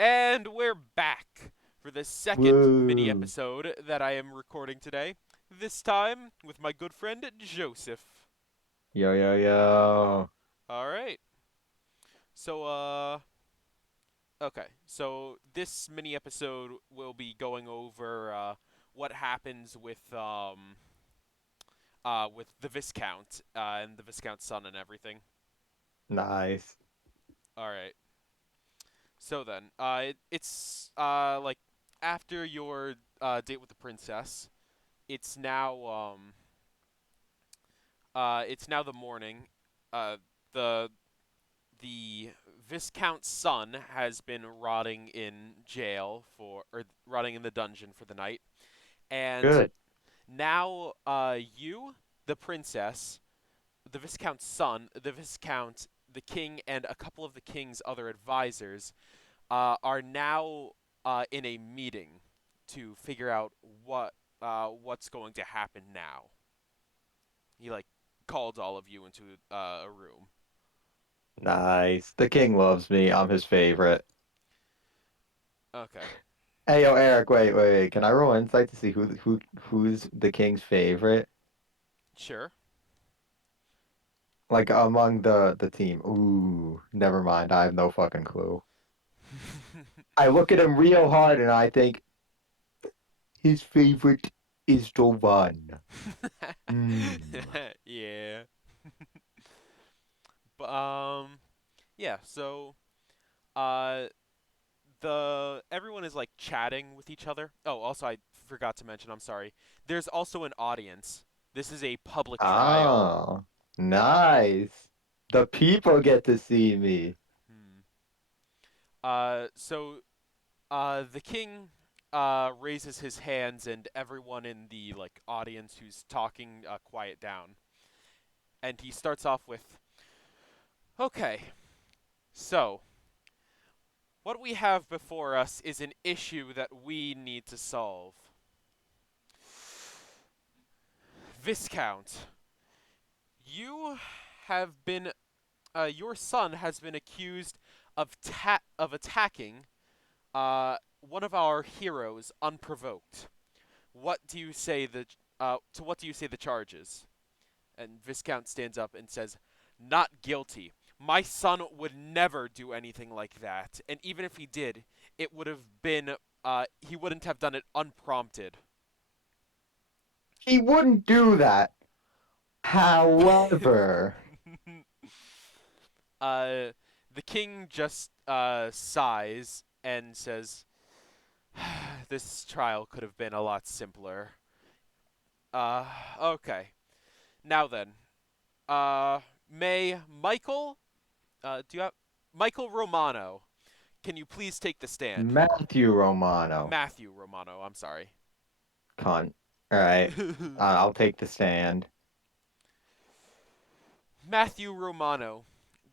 And we're back for the second mini Woo. episode that I am recording today. This time with my good friend Joseph. Yo, yo, yo. All right. So okay. So this mini episode will be going over what happens with the Viscount and the Viscount's son and everything. Nice. All right. So then, it's like after your date with the princess, it's now it's now the morning. The the Viscount's son has been rotting in jail or rotting in the dungeon for the night, and Good. now you, the princess, the Viscount's son, the Viscount, the king, and a couple of the king's other advisors are now in a meeting to figure out what's going to happen now. He like called all of you into a room. Nice. The king loves me. I'm his favorite. Okay, Hey, yo, Eric, wait. Can I roll insight to see who's the king's favorite? sure. Like among the team. Ooh, never mind. I have no fucking clue. I look at him real hard and I think his favorite is the one. Hmm. Yeah. But yeah, so uh the everyone is like chatting with each other. Oh, also I forgot to mention, I'm sorry. There's also an audience. This is a public trial. Oh, nice. The people get to see me. Hmm. So the king raises his hands and everyone in the like audience who's talking quiet down. And he starts off with, "Okay. So, what we have before us is an issue that we need to solve. Viscount, you have been your son has been accused of attacking one of our heroes unprovoked. What do you say to what do you say the charges?" And Viscount stands up and says, "Not guilty. My son would never do anything like that. And even if he did, it would have been, he wouldn't have done it unprompted." He wouldn't do that. However, uh, the king just sighs and says, "This trial could have been a lot simpler." Uh, okay. Now then, uh, may Michael, do you have Michael Romano? Can you please take the stand? Matthew Romano, Matthew Romano, I'm sorry. cunt. All right, I'll take the stand. Matthew Romano,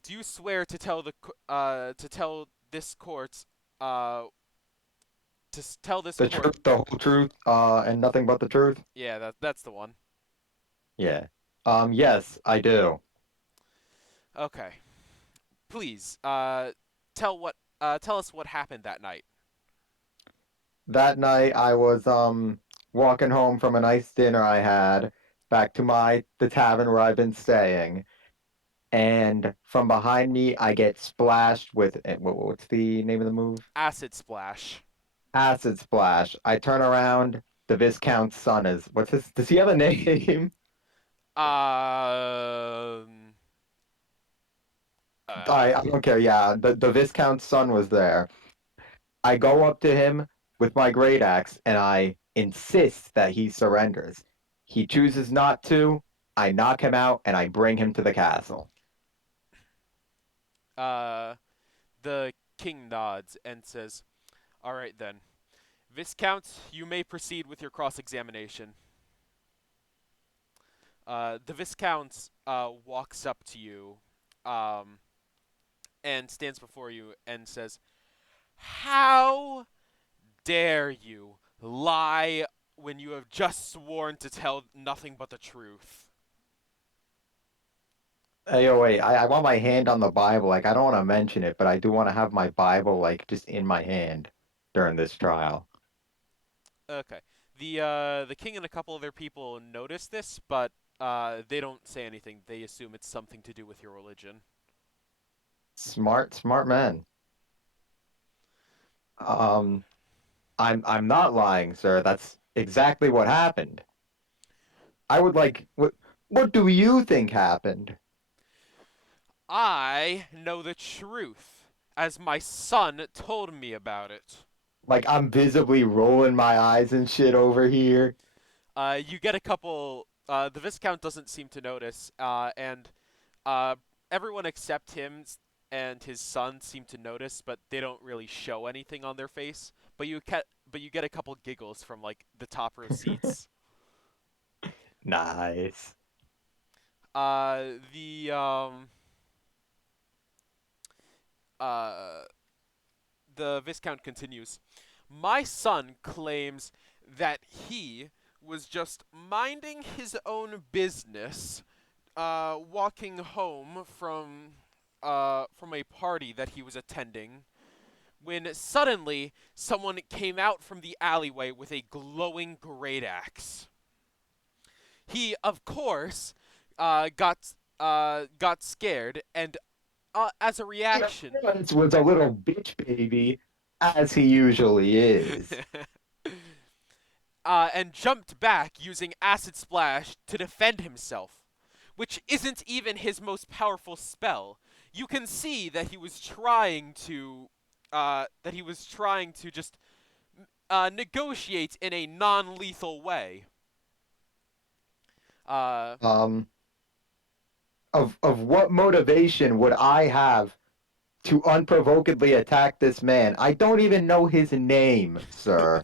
do you swear to tell to tell this court uh tell this The court? truth, the whole truth, and nothing but the truth. Yeah, that's the one. Yeah. Yes, I do. Okay. Please, tell us what happened that night. That night, I was walking home from a nice dinner I had back to the tavern where I've been staying, and from behind me, I get splashed with what's the name of the move? Acid splash. Acid splash. I turn around. The Viscount's son is what's his? Does he have a name? Um I don't care. Yeah, the Viscount's son was there. I go up to him with my great axe and I insist that he surrenders. He chooses not to. I knock him out and I bring him to the castle. uh the king nods and says, "All right then. Viscount, you may proceed with your cross-examination." The Viscount walks up to you um, and stands before you and says, "How dare you lie when you have just sworn to tell nothing but the truth?" Hey, oh wait, I want my hand on the Bible. Like I don't want to mention it, but I do want to have my Bible like just in my hand during this trial. Okay. The king and a couple other people notice this, but they don't say anything. They assume it's something to do with your religion. Smart, smart man. Um, I'm not lying, sir. That's exactly what happened. I would like what do you think happened? I know the truth, as my son told me about it. Like I'm visibly rolling my eyes and shit over here. You get a couple. The Viscount doesn't seem to notice, and uh, everyone except him and his son seem to notice, but they don't really show anything on their face. But you get a couple giggles from like the top row seats. Nice. Uh, the um, uh, the Viscount continues. My son claims that he was just minding his own business, walking home from a party that he was attending, when suddenly someone came out from the alleyway with a glowing great axe. He, of course, got scared, and as a Yeah, reaction, Lawrence was a little bitch baby, as he usually is. and jumped back using acid splash to defend himself, which isn't even his most powerful spell. You can see that he was trying to just negotiate in a non-lethal way. Uh, Um, of what motivation would I have to unprovokedly attack this man? I don't even know his name, sir.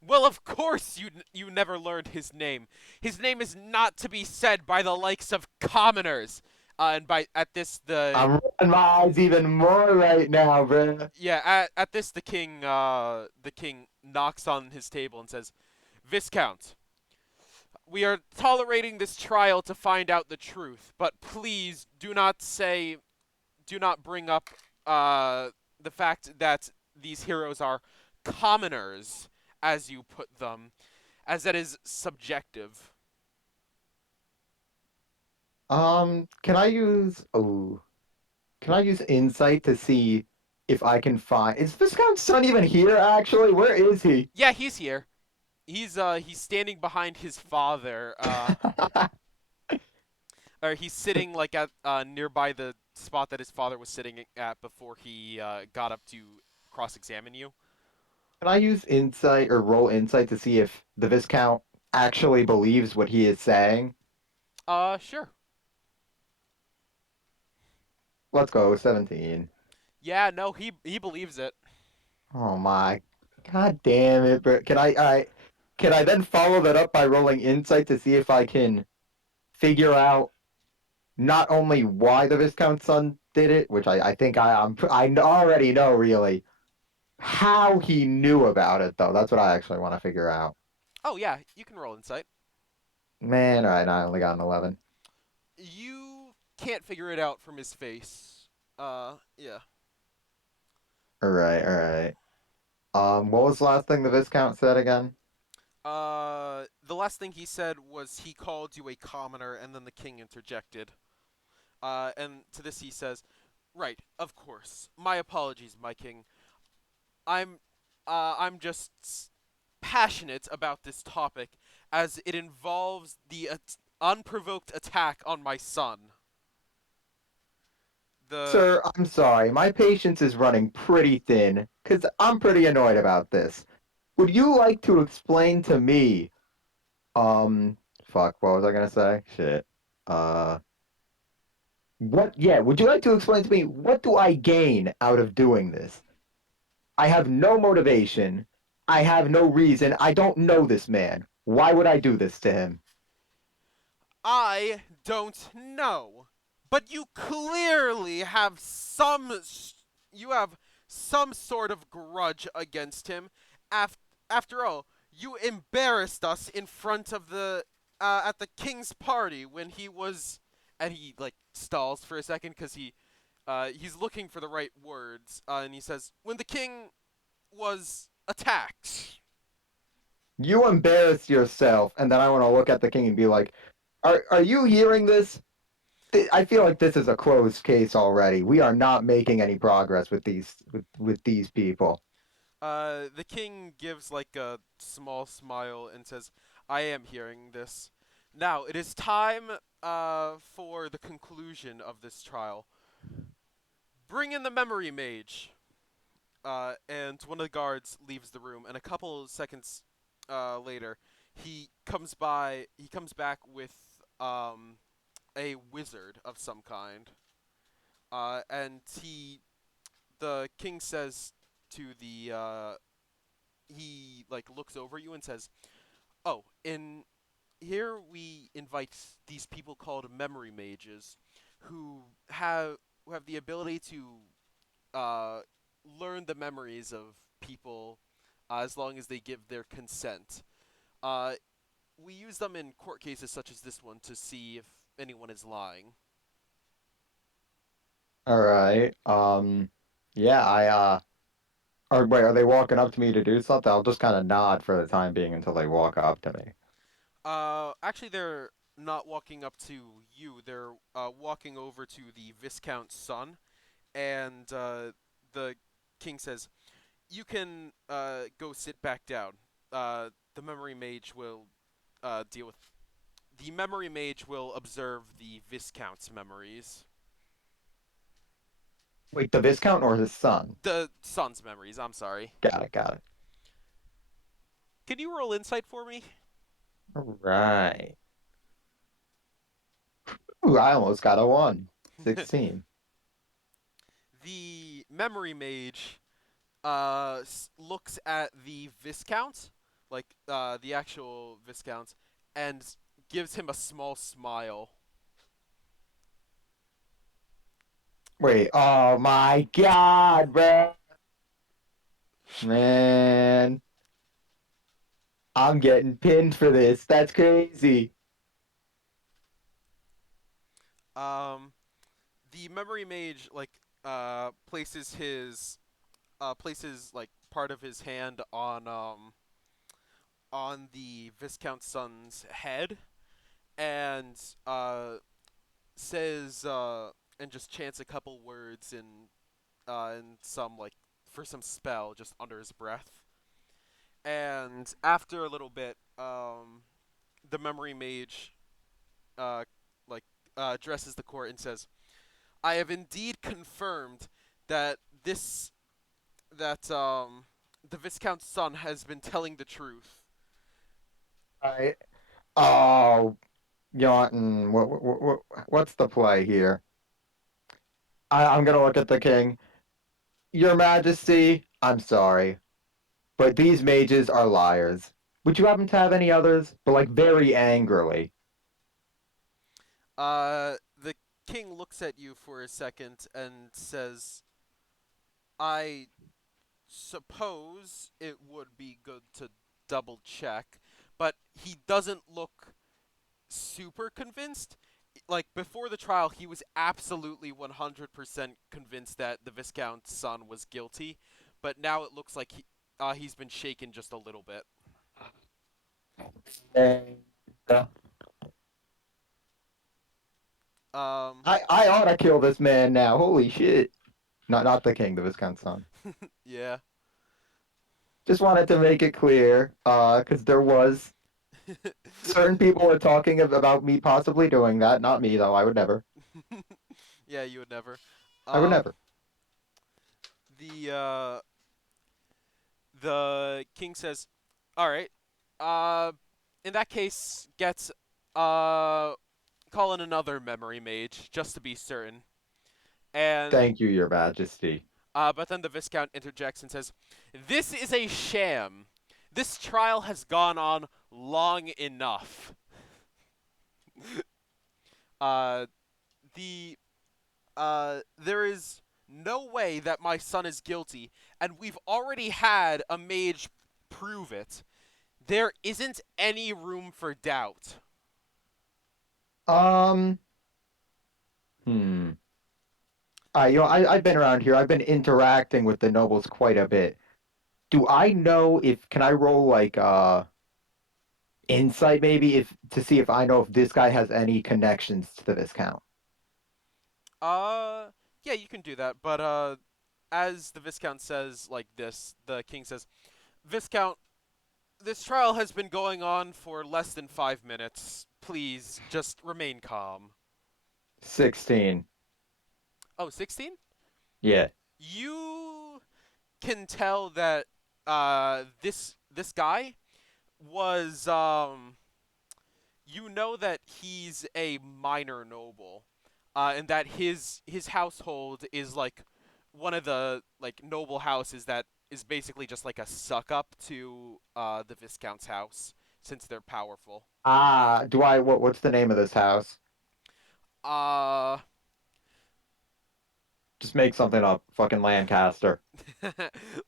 well, of course you never learned his name. His name is not to be said by the likes of commoners. And by at this the I'm rolling my eyes even more right now, bruh. yeah at this the king knocks on his table and says, Viscount, we are tolerating this trial to find out the truth, but please do not bring up the fact that these heroes are commoners, as you put them, as that is subjective. Can I use can I use insight to see if I can find is Viscount's son even here actually? Where is he? Yeah, he's here. He's standing behind his father. Or he's sitting like at nearby the spot that his father was sitting at before he got up to cross-examine you. Can I use insight or roll insight to see if the Viscount actually believes what he is saying? Sure. Let's go, 17. Yeah, no, he believes it. Oh my. God damn it, bro. Can I then follow that up by rolling insight to see if I can figure out not only why the Viscount son did it, which I think I already know really, how he knew about it though. That's what I actually want to figure out. Oh yeah, you can roll insight. Man, all right, I only got an 11. You can't figure it out from his face. Yeah. All right, all right. What was the last thing the Viscount said again? The last thing he said was he called you a commoner, and then the king interjected. And to this he says, "Right, of course. My apologies, my king. I'm, I'm just passionate about this topic, as it involves the unprovoked attack on my son. The Sir, I'm sorry. My patience is running pretty thin, because I'm pretty annoyed about this. Would you like to explain to me, fuck, what was I gonna say? Shit. Uh, would you like to explain to me what do I gain out of doing this? I have no motivation. I have no reason. I don't know this man. Why would I do this to him? I don't know, but you clearly have you have some sort of grudge against him. After all, you embarrassed us in front of the at the king's party when he was, and he like stalls for a second because he's looking for the right words, and he says, when the king was attacked. You embarrass yourself, and then I want to look at the king and be like, "Are you hearing this? I feel like this is a closed case already. We are not making any progress with these people." The king gives like a small smile and says, I am hearing this. Now, it is time for the conclusion of this trial. Bring in the memory mage. And one of the guards leaves the room, and a couple seconds later, he comes back with a wizard of some kind. And the king says to he like looks over you and says, "Oh, in here we invite these people called memory mages, who have who have the ability to uh, learn the memories of people as long as they give their consent. Uh, we use them in court cases such as this one to see if anyone is lying." All right. Yeah, or wait, are they walking up to me to do something? I'll just kind of nod for the time being until they walk up to me. Actually, they're not walking up to you. They're walking over to the Viscount's son, and the king says, "You can go sit back down. The memory mage will deal with. The memory mage will observe the Viscount's memories. Wait, the Viscount or his son? The son's memories. I'm sorry. Got it, got it. Can you roll insight for me?" All right. Ooh, I almost got a one. 16. The memory mage looks at the Viscount, like the actual Viscount, and gives him a small smile. Wait, oh my God, bro. Man, I'm getting pinned for this. That's crazy. Um, the memory mage like places like part of his hand on the Viscount's son's head and says and just chants a couple words in some like for some spell just under his breath. And after a little bit, the memory mage uh, like addresses the court and says, "I have indeed confirmed that that the Viscount's son has been telling the truth." I oh, Yaunton, what's the play here? I'm gonna look at the king. Your Majesty, I'm sorry, but these mages are liars. Would you happen to have any others? But like very angrily. The king looks at you for a second and says, "I suppose it would be good to double check," but he doesn't look super convinced. Like before the trial, he was absolutely 100% convinced that the Viscount's son was guilty, but now it looks like he's been shaken just a little bit. And, Um, I ought to kill this man now. Holy shit. Not the king, the Viscount's son. yeah. Just wanted to make it clear, because there was certain people were talking about me possibly doing that. Not me though. I would never. Yeah, you would never. I would Um, never. the the king says, "All right. Uh, in that case, get uh call in another memory mage just to be certain." And Thank you, Your Majesty. but then the Viscount interjects and says, "This is a sham. This trial has gone on long enough. Uh, the there is no way that my son is guilty, and we've already had a mage prove it. There isn't any room for doubt." Um, hmm. I've been around here. I've been interacting with the nobles quite a bit. Do I know if can I roll like insight maybe if to see if I know if this guy has any connections to the Viscount? Uh, yeah, you can do that, but as the Viscount says like this, the king says, Viscount, this trial has been going on for less than 5 minutes. Please, just remain calm. 16. Oh, 16? Yeah. You can tell that this guy was you know that he's a minor noble, and that his household is like one of the like noble houses that is basically just like a suck up to the Viscount's house since they're powerful. Do I what's the name of this house? Uh, Just make something up. Fucking Lancaster.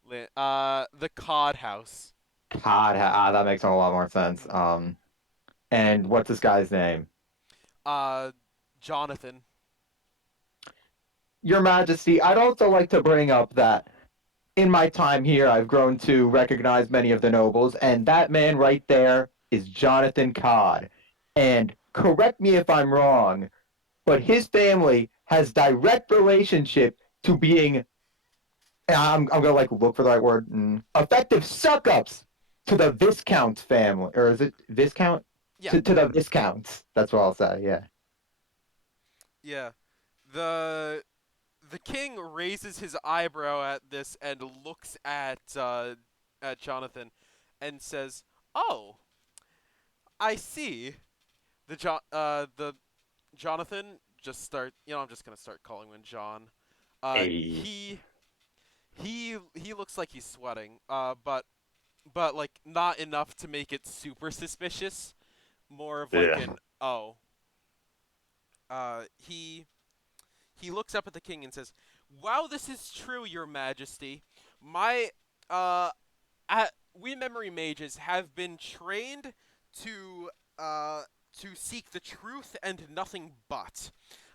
the Cod House. God, that makes a whole lot more sense. Mhm. And what's this guy's name? Uh, Jonathan. Your Majesty, I'd also like to bring up that in my time here, I've grown to recognize many of the nobles, and that man right there is Jonathan Codd. And correct me if I'm wrong, but his family has direct relationship to being, I'm gonna like look for the right word, effective suck-ups to the Viscount family, or is it Viscount? Yeah, To the Viscounts. That's what I'll say. Yeah. yeah. The the king raises his eyebrow at this and looks at Jonathan and says, "Oh, I see." The Jonathan just start. I'm just gonna start calling him John. Uh, Hey. he he looks like he's sweating. But like not enough to make it super suspicious. More of like Yeah. an oh. He looks up at the king and says, "Wow, this is true, Your Majesty. My uh we memory mages have been trained to uh to seek the truth and nothing but.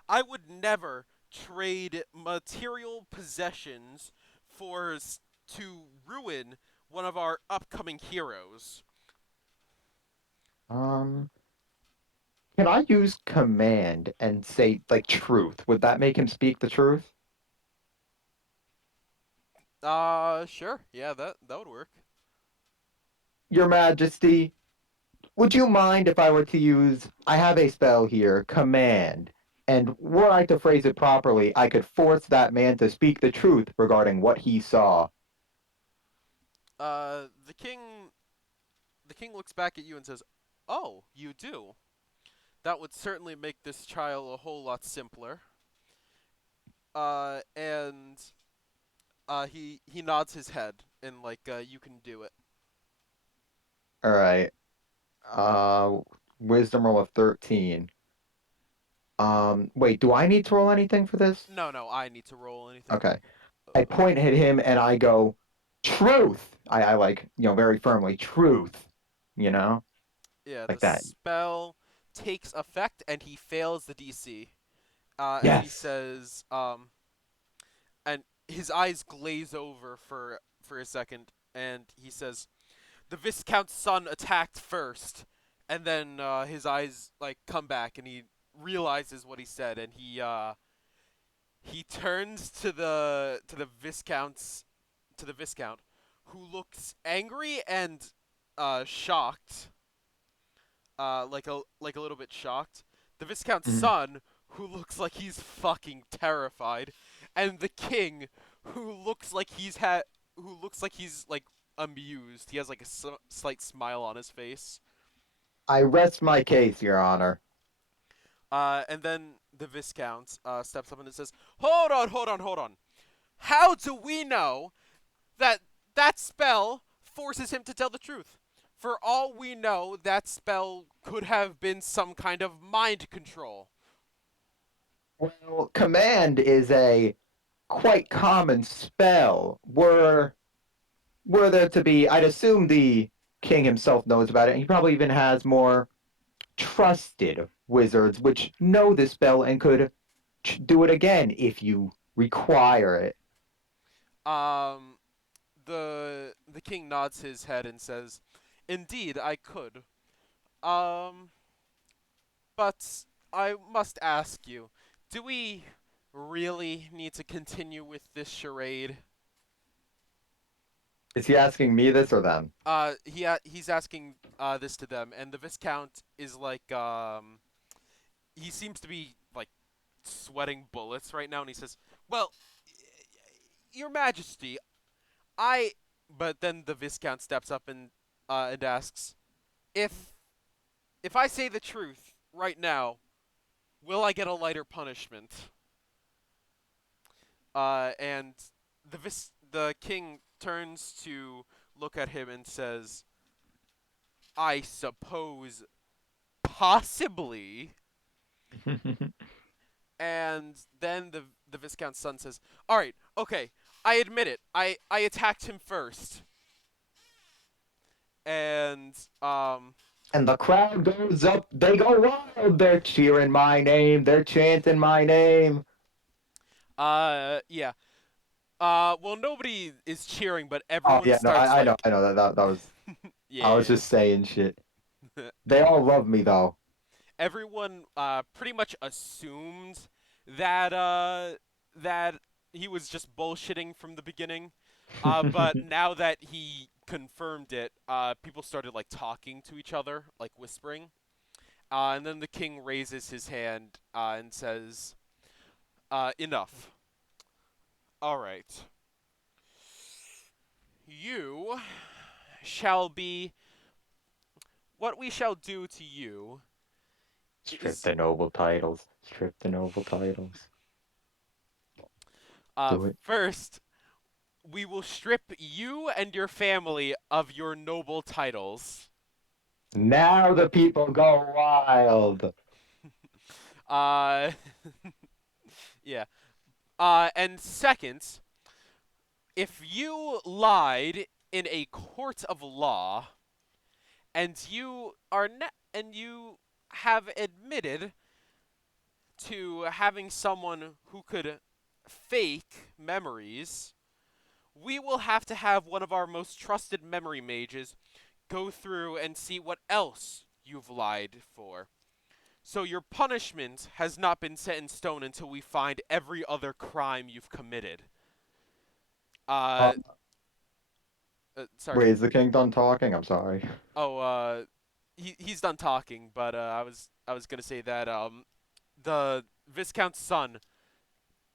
I would never trade material possessions to ruin one of our upcoming heroes." Um, can I use command and say like truth? Would that make him speak the truth? Sure. Yeah, that would work. Your Majesty, would you mind if I were to use, I have a spell here, command, and were I to phrase it properly, I could force that man to speak the truth regarding what he saw. Uh, the king the king looks back at you and says, "Oh, you do. That would certainly make this trial a whole lot simpler." And he nods his head and like you can do it. All right. Uh, wisdom roll of 13. Wait, do I need to roll anything for this? No, no, I need to roll anything. Okay. I Uh, point at him and I go, truth. I like, very firmly, truth, you know, yeah, the like that. spell takes effect and he fails the DC. And he Yes. says, and his eyes glaze over for a second, and he says, "The Viscount's son attacked first," and then his eyes like come back, and he realizes what he said, and he turns to the Viscount, who looks angry and shocked, like a little bit shocked. The Viscount's Mhm. son, who looks like he's fucking terrified, and the king, who looks like he's like amused. He has like a slight smile on his face. I rest my case, Your Honor. And then the Viscount steps up and says, "Hold on, hold on, hold on. How do we know that that spell forces him to tell the truth? For all we know, that spell could have been some kind of mind control." Well, command is a quite common spell. Were there to be, I'd assume the king himself knows about it, and he probably even has more trusted wizards which know the spell and could do it again if you require it. Um, the king nods his head and says, "Indeed, I could. Um, but I must ask you, do we really need to continue with this charade?" Is he asking me this or them? He's asking this to them, and the Viscount is like he seems to be like sweating bullets right now, and he says, "Well, Your Majesty, I." But then the Viscount steps up and asks, "If if I say the truth right now, will I get a lighter punishment?" And the king turns to look at him and says, "I suppose possibly." And then the Viscount's son says, "All right, okay, I admit it. I attacked him first." And And the crowd goes up, they go wild, they're cheering my name, they're chanting my name. yeah. Well, nobody is cheering, but Oh everyone yeah, no, starts like I know that was I was yeah. just saying shit. They all love me though. Everyone pretty much assumed that he was just bullshitting from the beginning. But now that he confirmed it, people started like talking to each other, like whispering. And then the king raises his hand and says, "Enough. All right. You shall be. What we shall do to you Strip is, the noble titles. Strip the noble titles. Do it. first, we will strip you and your family of your noble titles. Now the people go wild. Uh, yeah. And second, if you lied in a court of law and you have admitted to having someone who could fake memories, we will have to have one of our most trusted memory mages go through and see what else you've lied for. So your punishment has not been set in stone until we find every other crime you've committed. Uh, Uh, Sorry. Wait, is the king done talking? I'm sorry. Oh, he's done talking, but I was gonna say that the Viscount's son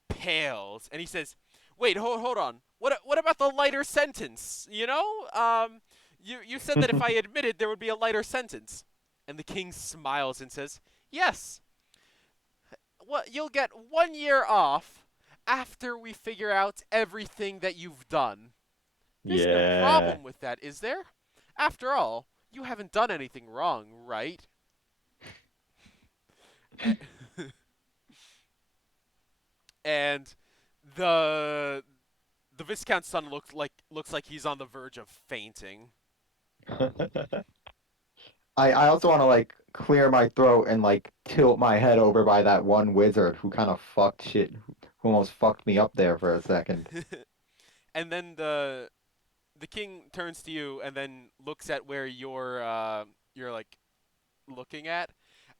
pales and he says, "Wait, hold on. What about the lighter sentence? You said that if I admitted there would be a lighter sentence." And the king smiles and says, "Yes. What you'll get 1 year off after we figure out everything that you've done. There's no Yeah. problem with that, is there? After all, you haven't done anything wrong, right?" A- And the the Viscount's son looks like he's on the verge of fainting. I also want to like clear my throat and like tilt my head over by that one wizard who kind of fucked shit, who almost fucked me up there for a second. And then the king turns to you and then looks at where you're like looking at,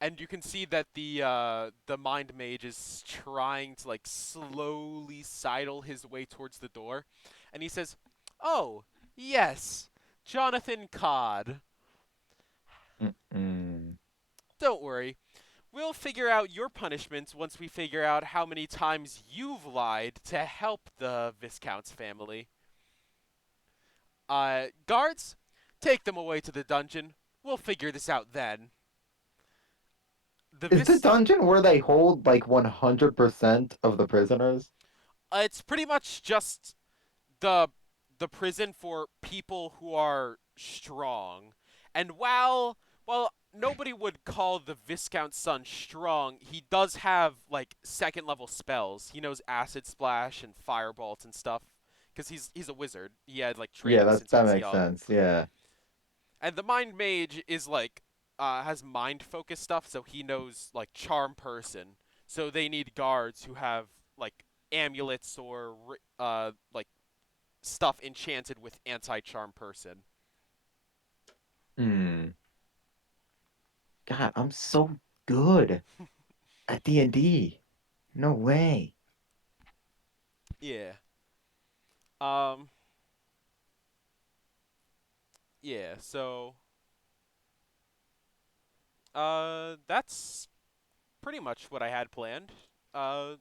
and you can see that the mind mage is trying to like slowly sidle his way towards the door, and he says, "Oh, yes, Jonathan Codd. Mm-mm. Don't worry. We'll figure out your punishments once we figure out how many times you've lied to help the Viscount's family. Guards, take them away to the dungeon. We'll figure this out then." The Is the Vis dungeon where they hold like 100% of the prisoners? It's pretty much just the the prison for people who are strong. And while nobody would call the Viscount's son strong, he does have like second level spells. He knows acid splash and firebolt and stuff because he's a wizard. He had like Yeah, training since he that was makes young. sense. Yeah. And the mind mage is like has mind focus stuff, so he knows like charm person. So they need guards who have like amulets or like stuff enchanted with anti charm person. Hmm. God, I'm so good at D&D. No way. Yeah. Um. Yeah. So. That's pretty much what I had planned. Uh.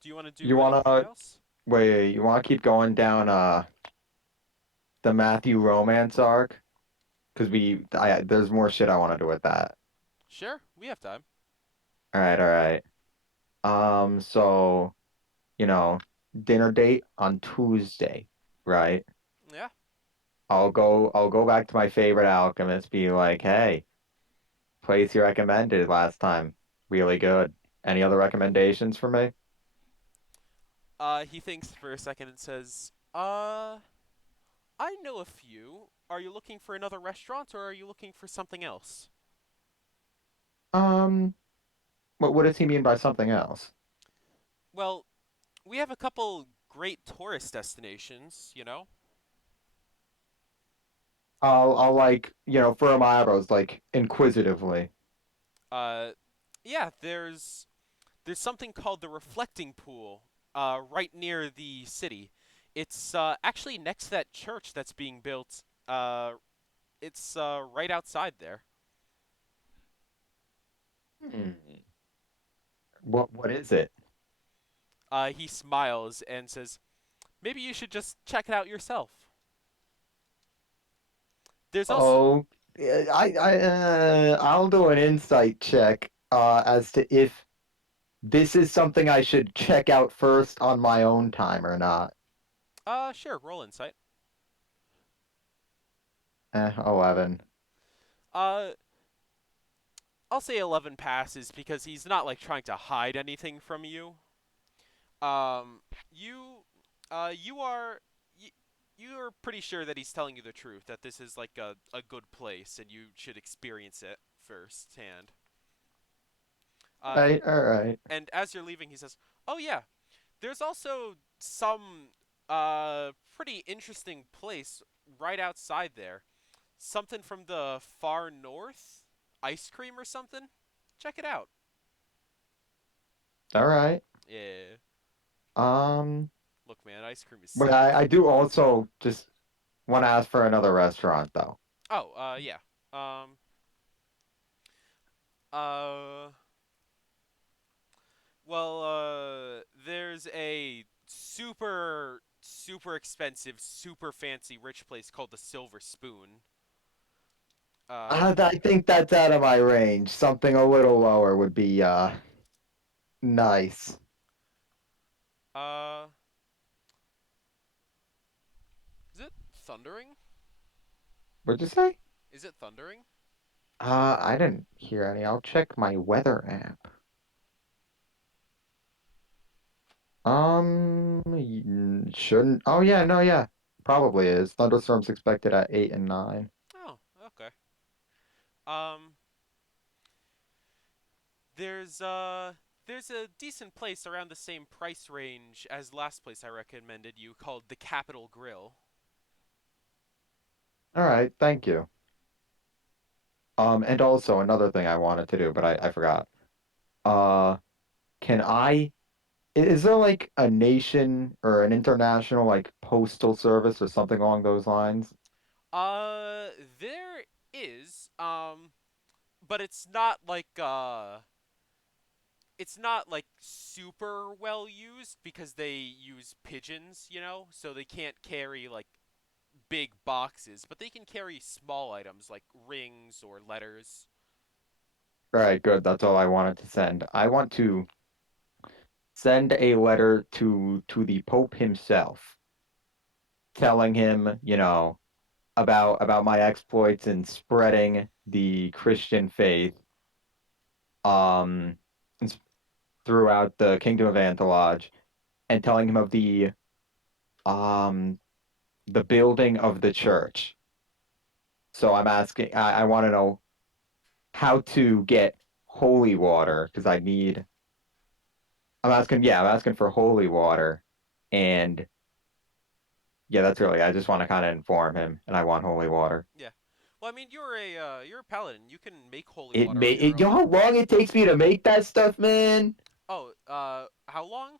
Do you want to You do anything wanna else? wait, you wanna keep going down the Matthew romance arc? Because there's more shit I want to do with that. Sure. We have time. All right, all right. So, you know, dinner date on Tuesday, right? Yeah. I'll go back to my favorite alchemist, be like, hey, place you recommended last time. Really good. Any other recommendations for me? He thinks for a second and says, I know a few. Are you looking for another restaurant or are you looking for something else? Um, what does he mean by something else? Well, we have a couple great tourist destinations, you know? I'll like, furrow my eyebrows like inquisitively. Uh, yeah, there's something called the Reflecting Pool, right near the city. It's actually next to that church that's being built. It's right outside there. Hmm. What is it? He smiles and says, "Maybe you should just check it out yourself." There's also Oh, yeah, I'll do an insight check as to if this is something I should check out first on my own time or not. sure, roll insight. 11. Uh, I'll say 11 passes because he's not like trying to hide anything from you. Um, you, you are, you, you're pretty sure that he's telling you the truth, that this is like a good place and you should experience it firsthand. Uh, All right. and as you're leaving, he says, "Oh yeah, there's also some pretty interesting place right outside there. Something from the far north, ice cream or something. Check it out." All right. Yeah. Um, Look, man, ice cream is but so good. I do also just want to ask for another restaurant though. Oh, yeah. Um, uh, well, there's a super expensive, super fancy, rich place called the Silver Spoon. Uh, I think that's out of my range. Something a little lower would be nice. uh, is it thundering? What'd you say? Is it thundering? I didn't hear any. I'll check my weather app. Shouldn't. Oh yeah, no, yeah, probably is. Thunderstorms expected at 8 and 9. Oh, okay. Um, there's uh, there's a decent place around the same price range as last place I recommended you called the Capitol Grill. All right, thank you. And also another thing I wanted to do, but I forgot. Uh, can I? Is there like a nation or an international like postal service or something along those lines? Uh, there is, but it's not like super well used because they use pigeons, you know, so they can't carry like big boxes, but they can carry small items like rings or letters. All right, good. That's all I wanted to send. I want to send a letter to the Pope himself, telling him, about my exploits in spreading the Christian faith um s- throughout the Kingdom of Antolage, and telling him of um the building of the church. So I'm asking, I want to know how to get holy water because I'm asking for holy water. And yeah, that's really, I just want to kind of inform him and I want holy water. Yeah. Well, I mean, you're a paladin. You can make holy It water may, on your it, you know own. how long it takes me to make that stuff, man? Oh, how long?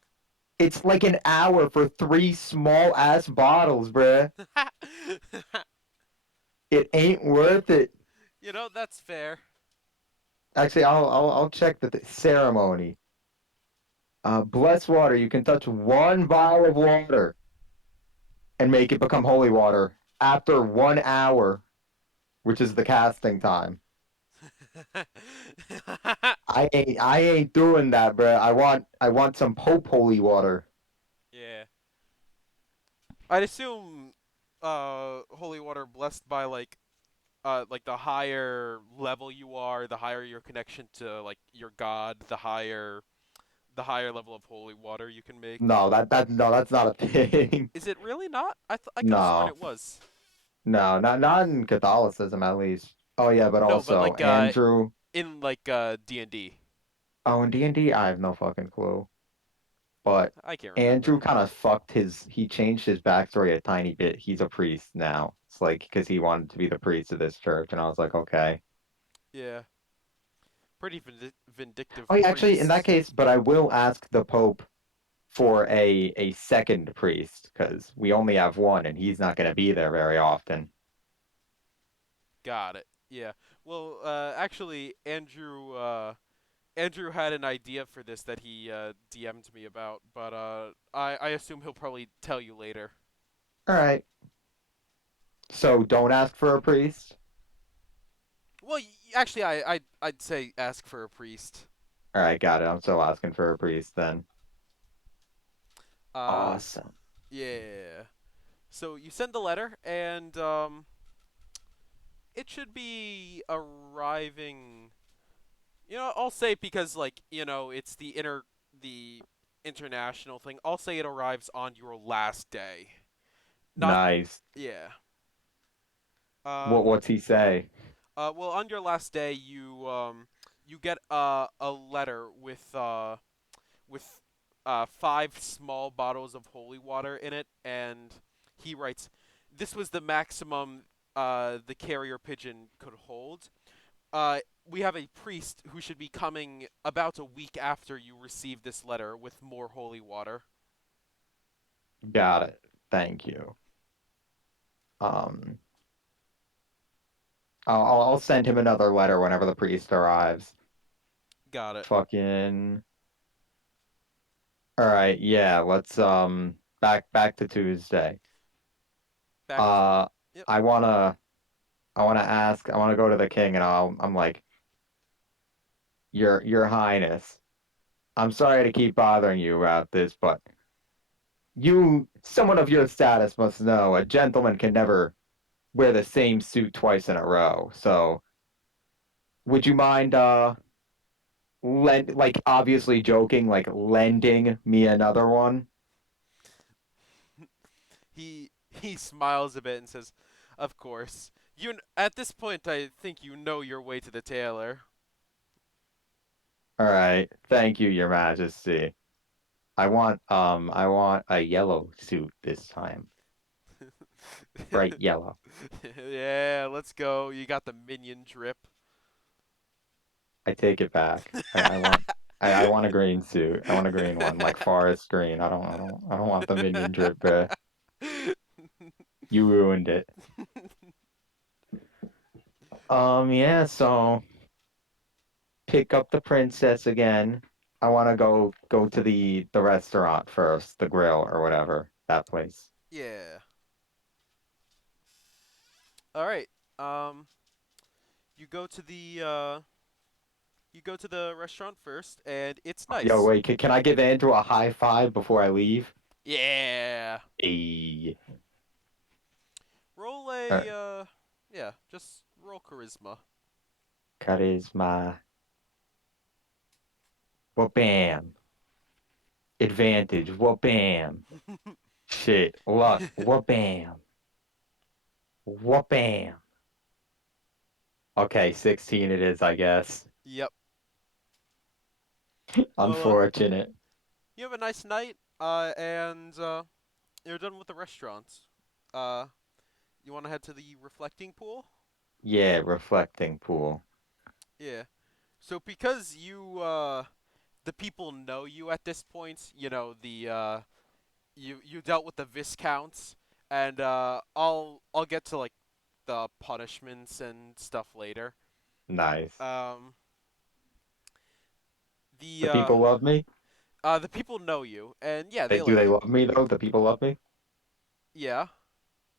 It's like an hour for three small ass bottles, bruh. It ain't worth it. That's fair. Actually, I'll check the ceremony. Bless water. You can touch one vial of water and make it become holy water after 1 hour, which is the casting time. I ain't doing that, bruh. I want some Pope holy water. Yeah. I'd assume holy water blessed by like the higher level you are, the higher your connection to like your god, the higher level of holy water you can make. No, no, that's not a thing. Is it really not? I could have sworn No, it was. no, not in Catholicism at least. Oh yeah, but No, but also like Andrew. in D&D. Oh, in D&D, I have no fucking clue. But I can't Andrew remember. kind of he changed his backstory a tiny bit. He's a priest now. It's like because he wanted to be the priest of this church, and I was like, okay. Yeah. Pretty vindictive Oh, yeah, actually, in that priest. case, but I will ask the Pope for a second priest because we only have one, and he's not going to be there very often. Got it. Yeah. Well, actually, Andrew had an idea for this that he DM'd me about, but I assume he'll probably tell you later. All right. So don't ask for a priest. Well, actually, I'd say ask for a priest. All right, got it. I'm still asking for a priest then. Uh, Awesome. yeah. So you send the letter, and it should be arriving. I'll say because it's the international thing. I'll say it arrives on your last day. Not Nice. yeah. What's he say? Well, on your last day, you get a letter with 5 small bottles of holy water in it, and he writes, "This was the maximum the carrier pigeon could hold. We have a priest who should be coming about a week after you receive this letter with more holy water." Got it. Thank you. Um, I'll send him another letter whenever the priest arrives. Got it. Fucking. All right, yeah. Let's back to Tuesday. Back. Uh, Yep. I wanna go to the king, and I'm like, Your Highness, I'm sorry to keep bothering you about this, but someone of your status must know a gentleman can never wear the same suit twice in a row. So, would you mind like obviously joking, like lending me another one? He smiles a bit and says, "Of course. At this point, I think you know your way to the tailor." All right. Thank you, Your Majesty. I want a yellow suit this time. Bright yellow. Yeah, let's go. You got the minion drip. I take it back. I want a green suit. I want a green one, like forest green. I don't want the minion drip, bruh. You ruined it. Yeah, so pick up the princess again. I want to go to the restaurant first, the grill or whatever, that place. Yeah. All right. Um, you go to the restaurant first, and it's Yo, nice. wait, can I give Andrew a high five before I leave? Yeah. Hey. Roll Uh, yeah, just roll charisma. Charisma. Well, bam. Advantage. Well, bam. Shit. Luck. Well, bam. Well, bam. Okay, 16 it is, I guess. Yep. Well, Unfortunate. you have a nice night, and you're done with the restaurants. Uh, you want to head to the reflecting pool? Yeah, reflecting pool. Yeah. So because the people know you at this point, you know, you dealt with the viscounts, and I'll get to like the punishments and stuff later. Nice. Um, the The uh, people love me? the people know you, and yeah, They they do like they you. love me though? The people love me? Yeah,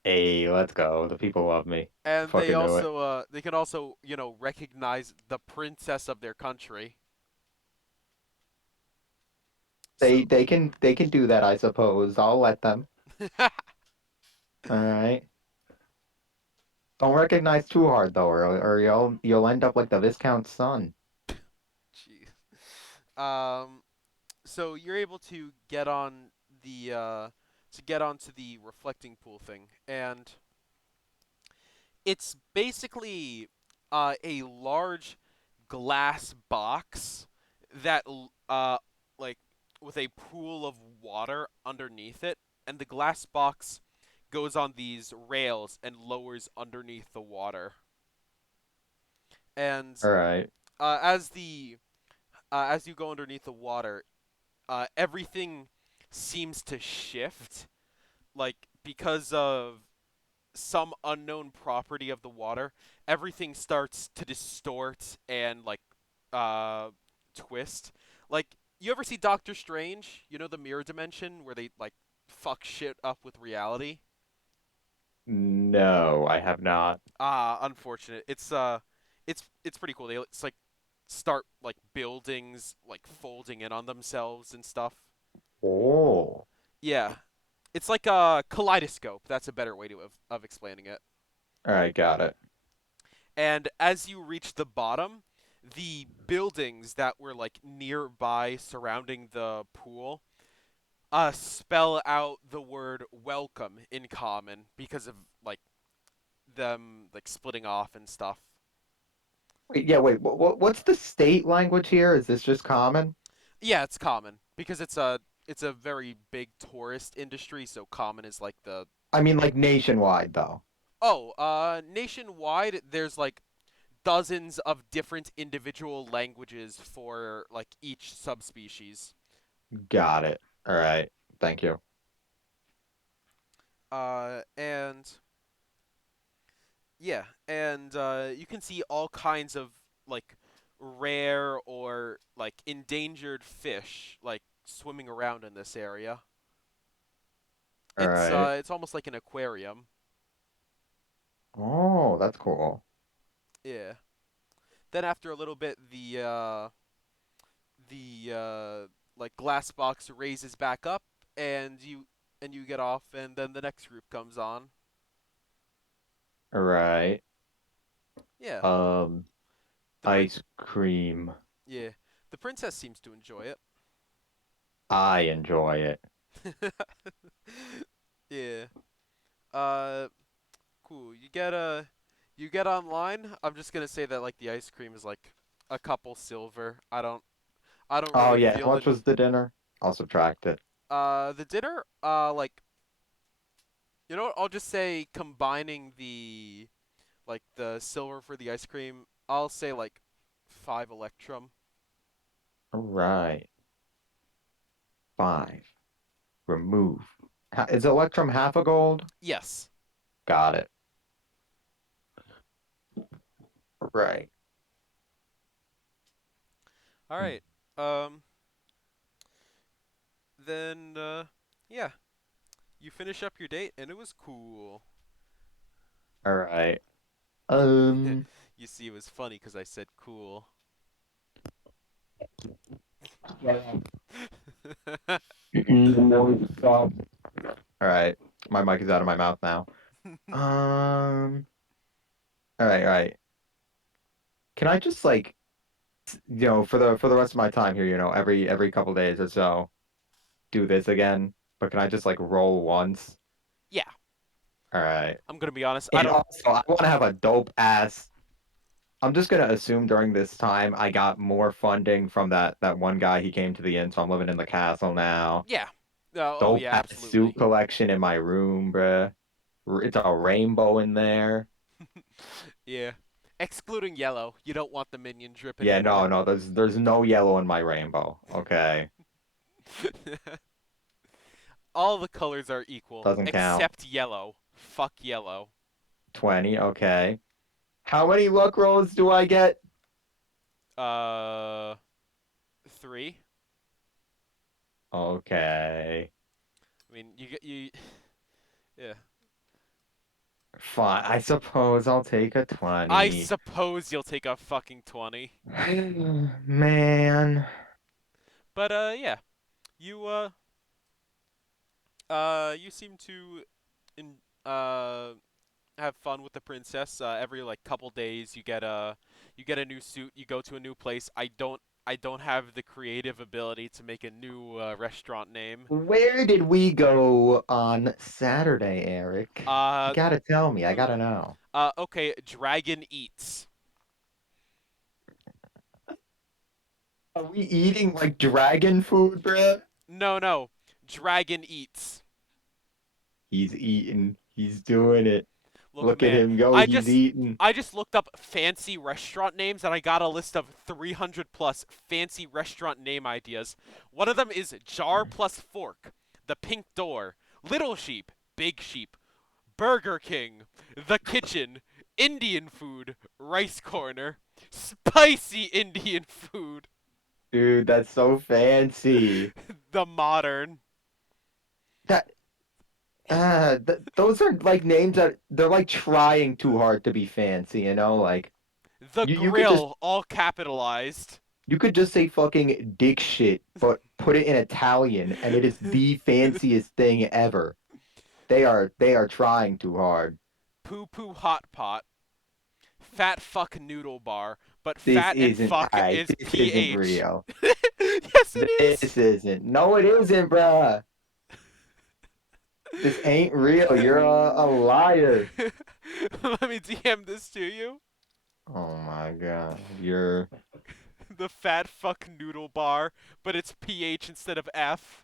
Hey, let's go. The people love me. I and they fucking knew it. also they can also recognize the princess of their country. They So they can they can do that, I suppose. I'll let them. All right. Don't recognize too hard though, or you'll end up like the Viscount's son. jeez. Um, so you're able to get on the to get onto the reflecting pool thing, and it's basically a large glass box that like with a pool of water underneath it, and the glass box goes on these rails and lowers underneath the water. And All right. as you go underneath the water, everything seems to shift, like because of some unknown property of the water, everything starts to distort and like uh twist. Like you ever see Doctor Strange? You know the mirror dimension where they like fuck shit up with reality? No, I have not. Ah, unfortunate. It's pretty cool. It's like start like buildings like folding in on themselves and stuff. Oh. Yeah. It's like a kaleidoscope. That's a better way of explaining it. All right, got it. And as you reach the bottom, the buildings that were like nearby surrounding the pool spell out the word welcome in common because of like them like splitting off and stuff. Wait, yeah, wait. What's the state language here? Is this just common? Yeah, it's common because it's a very big tourist industry, so common is like the I mean, like nationwide though. nationwide there's like dozens of different individual languages for like each subspecies. Got it. All right. Thank you. And yeah, and you can see all kinds of like rare or like endangered fish like swimming around in this area. All right. It's almost like an aquarium. Oh, that's cool. Yeah. Then after a little bit, like glass box raises back up, and you get off, and then the next group comes on. All right. Yeah. Um, The prin ice cream. yeah. The princess seems to enjoy I enjoy it. it. Yeah. Uh, cool. You get online. I'm just gonna say that like the ice cream is like a couple silver. I don't Oh really yeah, how feel the much was the dinner? I'll subtract it. the dinner like you know what? I'll just say combining the silver for the ice cream. I'll say like 5 electrum. All right. Five. Remove. Is Electrum half a gold? Yes. Got it. Right. All right. Um then yeah, you finish up your date and it was cool. All right. You Um. you see it was funny cuz I said cool. Stop. All right. My mic is out of my mouth now. Um. All right. All right. Can I just like for the rest of my time here, every couple days or so, do this again? But can I just like roll once? Yeah, All right. I'm going to be honest. I And don't also, I want to have a dope ass. I'm just gonna assume during this time I got more funding from that one guy. He came to the inn, so I'm living in the castle now. Yeah. Oh Dope yeah, ass suit absolutely. collection in my room, bruh. It's a rainbow in there. Yeah. Excluding yellow. You don't want the minion dripping Yeah, in it. no, no, there's no yellow in my rainbow. Okay. All the colors are equal, Doesn't count. except yellow. Fuck yellow. 20, okay. How many luck rolls do I get? Uh, 3. Okay. I mean, you get you. Yeah. Fine. I suppose I'll take a I 20. suppose you'll take a fucking 20. Man. But yeah. You you seem to in have fun with the princess. Every like couple days you get a new suit, you go to a new place. I don't have the creative ability to make a new restaurant name. Where did we go on Saturday, Eric? You Uh gotta tell me. I gotta know. okay, Dragon Eats. Are we eating like dragon food, bruh? No, no. Dragon Eats. He's eating. He's doing it. Look, Look at man, him go. I He's just eating. I just looked up fancy restaurant names and I got a list of 300 plus fancy restaurant name ideas. One of them is Jar plus Fork, The Pink Door, Little Sheep, Big Sheep, Burger King, The Kitchen, Indian Food, Rice Corner, Spicy Indian Food, Dude, that's so fancy. The Modern, That those are like names that they're like trying too hard to be fancy, you know? Like The you could just Grill, all capitalized. say fucking dick shit, but put it in Italian and it is the fanciest thing ever. They are trying too hard. Poo Poo Hot Pot, Fat Fuck Noodle Bar, but This fat and isn't fuck alright. is This isn't PH. real. Yes, it is. This isn't. No, it isn't, bruh. This ain't real. You're a liar. Let me DM this to you. Oh my God. You're The Fat Fuck Noodle Bar, but it's PH instead of F.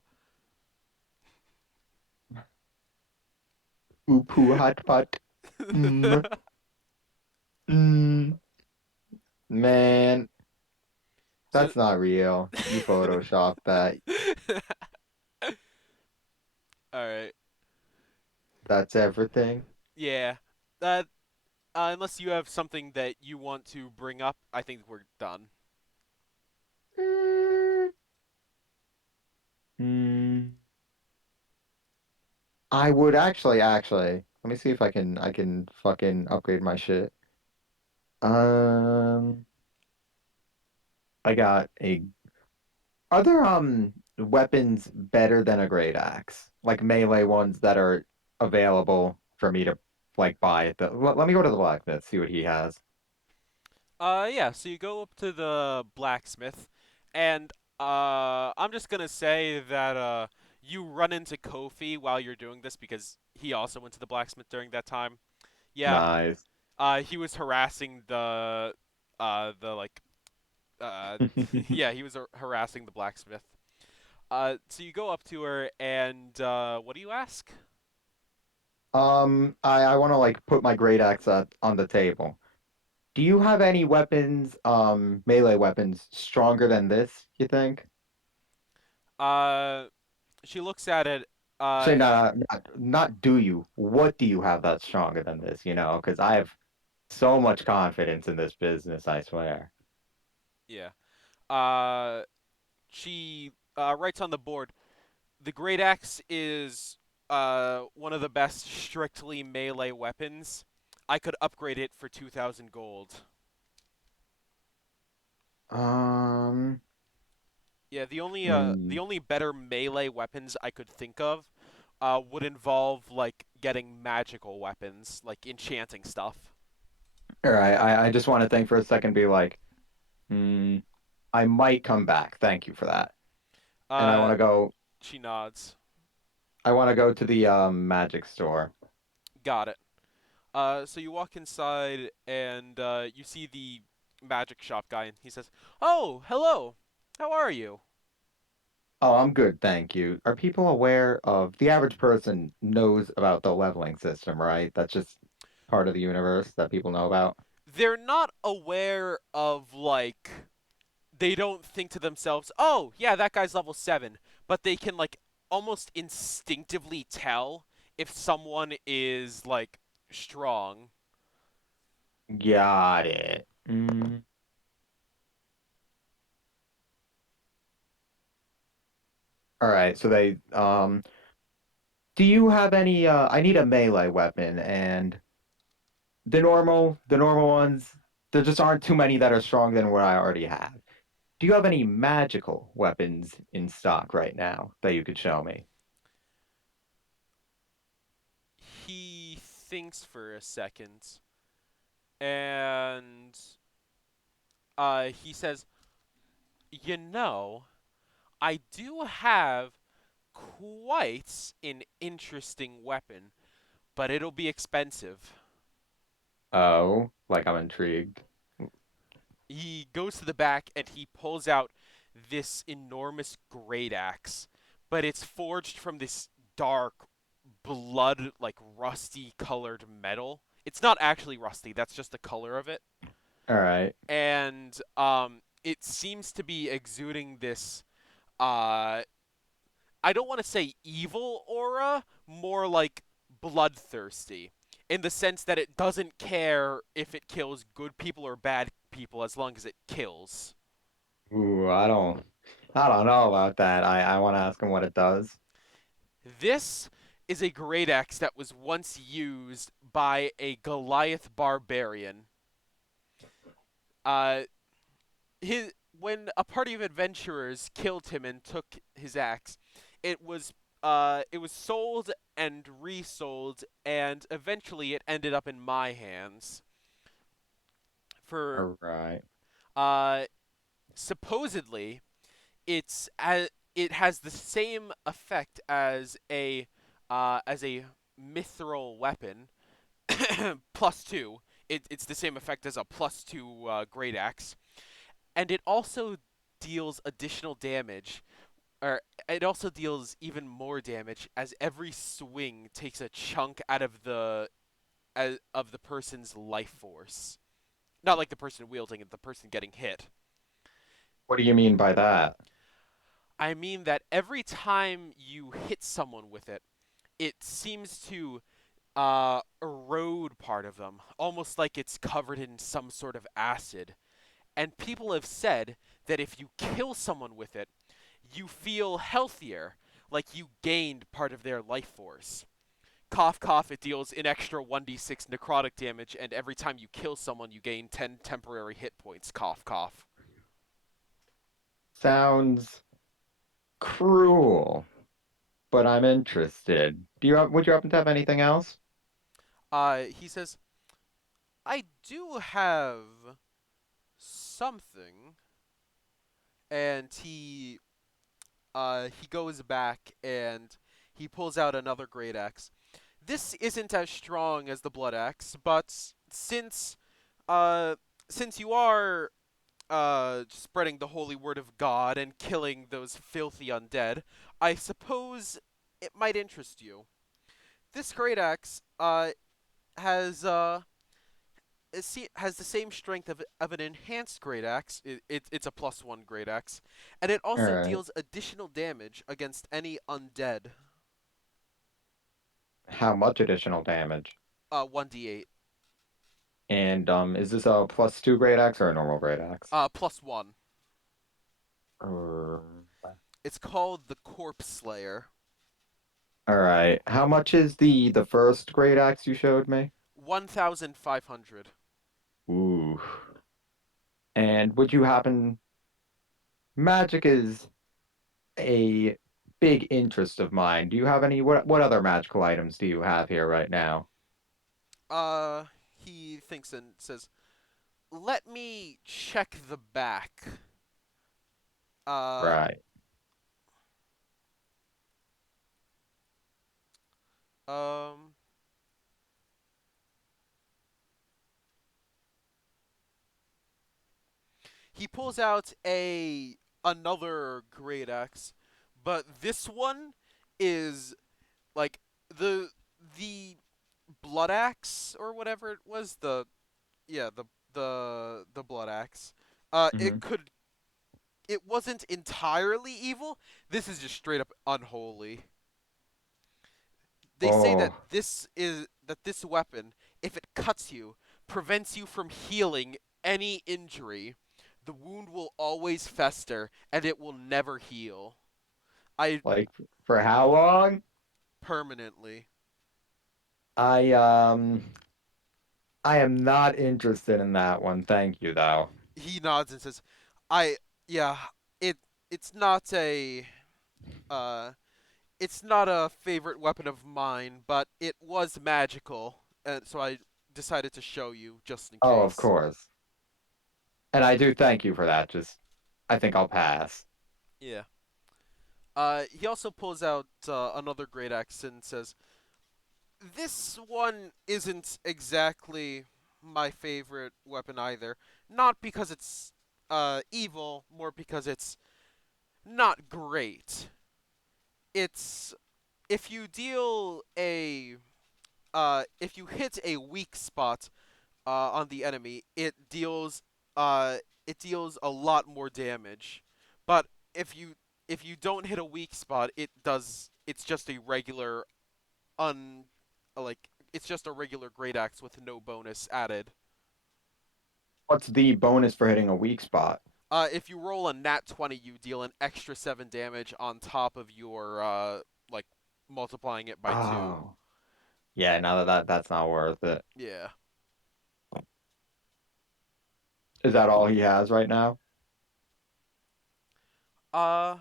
poo poo hot pot. Mm, mm. Man, So, that's not real. You photoshopped that. all right. That's everything. Yeah. Uh, unless you have something that you want to bring up, I think we're done. Mm, mm. I would actually. Let me see if I can fucking upgrade my shit. Um, I got a. Are there weapons better than a great axe? Like melee ones that are available for me to like buy at the. Let me go to the blacksmith, see what he has. Yeah, so you go up to the blacksmith, and I'm just gonna say that you run into Kofi while you're doing this because he also went to the blacksmith during that time. Yeah, Nice. he was harassing the like, uh, yeah, he was harassing the blacksmith. So you go up to her, and what do you ask? I want to like put my great axe on the table. Do you have any weapons, melee weapons, stronger than this, you think? Uh, she looks at it. Say, She, not do you. What do you have that's stronger than this, you know? Because I have so much confidence in this business, I swear. yeah. Uh, she writes on the board. The Great Axe is one of the best strictly melee weapons. I could upgrade it for 2,000 gold. Um, Yeah, the hmm. only better melee weapons I could think of would involve like getting magical weapons, like enchanting stuff. All right, I just want to think for a second, be like, hmm, I might come back. Thank you for that. And Uh, she nods. I want to go to the magic store. Got it. So you walk inside and you see the magic shop guy, and he says, "Oh, hello. How are you?" Oh, I'm good, thank you. Are people aware of the average person knows about the leveling system, right? That's just part of the universe that people know about. They're not aware of like they don't think to themselves, "Oh, yeah, that guy's level 7," but they can like almost instinctively tell if someone is like strong. Got it. All right, so do you have any I need a melee weapon and the normal ones, there just aren't too many that are stronger than what I already have. Do you have any magical weapons in stock right now that you could show me? He thinks for a second and he says, "You know, I do have quite an interesting weapon, but it'll be expensive." Oh, like I'm intrigued. He goes to the back and he pulls out this enormous great axe, but it's forged from this dark blood like rusty colored metal. It's not actually rusty, that's just the color of it. All right. And it seems to be exuding this uh I don't want to say evil aura, more like bloodthirsty, in the sense that it doesn't care if it kills good people or bad people as long as it kills. Ooh, I don't know about that. I want to ask him what it does. This is a great axe that was once used by a Goliath barbarian. Uh, when a party of adventurers killed him and took his axe, it was sold and resold, and eventually it ended up in my hands. For All right. uh, supposedly, it has the same effect as a mithril weapon, +2. It's the same effect as a +2 great axe, and it also deals additional damage, or it also deals even more damage as every swing takes a chunk out of the person's life force. Not like the person wielding it, the person getting hit. What do you mean by that? I mean that every time you hit someone with it, it seems to erode part of them, almost like it's covered in some sort of acid. And people have said that if you kill someone with it, you feel healthier, like you gained part of their life force. Cough, cough, it deals an extra 1d6 necrotic damage, and every time you kill someone, you gain 10 temporary hit points. Cough, cough. Sounds cruel, but I'm interested. Would you happen to have anything else? He says, "I do have something," and he goes back and he pulls out another great axe. This isn't as strong as the blood axe, but uh since you are spreading the holy word of God and killing those filthy undead, I suppose it might interest you. This great axe has has the same strength of an enhanced great axe. It's a +1 great axe, and it All also right. deals additional damage against any undead. How much additional damage? 1d8. And is this a +2 great axe or a normal great axe? +1. Uh, It's called the Corpse Slayer. All right. How much is the first great axe you showed me? 1,500. Ooh. And would you happen magic is a big interest of mine. Do you have any what other magical items do you have here right now? He thinks and says, "Let me check the back." Uh, Right. um, He pulls out a another great axe, but this one is like the the blood axe or whatever it was. Yeah the the blood axe. Hmm. It wasn't entirely evil. This is just straight up unholy. They say Oh, that this weapon, if it cuts you, prevents you from healing any injury. The wound will always fester and it will never heal. I like for how long? permanently. I um I am not interested in that one. Thank you though. He nods and says, "I yeah, it it's not a uh it's not a favorite weapon of mine, but it was magical, and so I decided to show you just in Oh, of case." course. And I do thank you for that. Just I think I'll pass. Yeah. He also pulls out another great axe and says, "This one isn't exactly my favorite weapon either. Not because it's evil, more because it's not great. It's if you deal a if you hit a weak spot on the enemy, it deals a lot more damage. But if you don't hit a weak spot, it's just a regular un like it's just a regular great axe with no bonus added. What's the bonus for hitting a weak spot? If you roll a nat 20, you deal an extra 7 damage on top of your like multiplying it by 2. Oh, yeah. Now that's not worth it. Yeah. Is that all he has right now? Uh